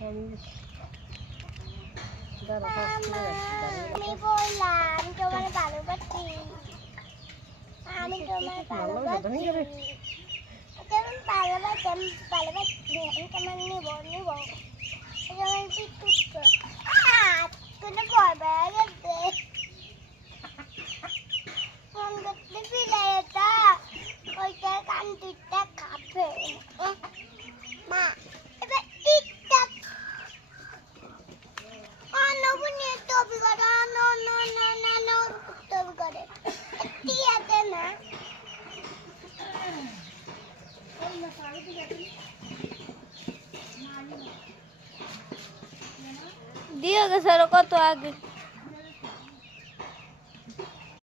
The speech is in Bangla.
আমি বললাম তোমার ভালোবাসি, আমি তোমার ভালোবাসি, তোমার ভালোবাসি, ভালোবাসি, আমি তোমার নিব নিব, তোমার বিটুক কোনো ভয় পাওয়া গেছে ফোন করতে ফিরে এটা ওইটা কান্তিটা খাবে মা এবার টিকটক অনবনীয় টবি করে no no no no no টবি করে টিয়াতে না দিও গেছে কত আগে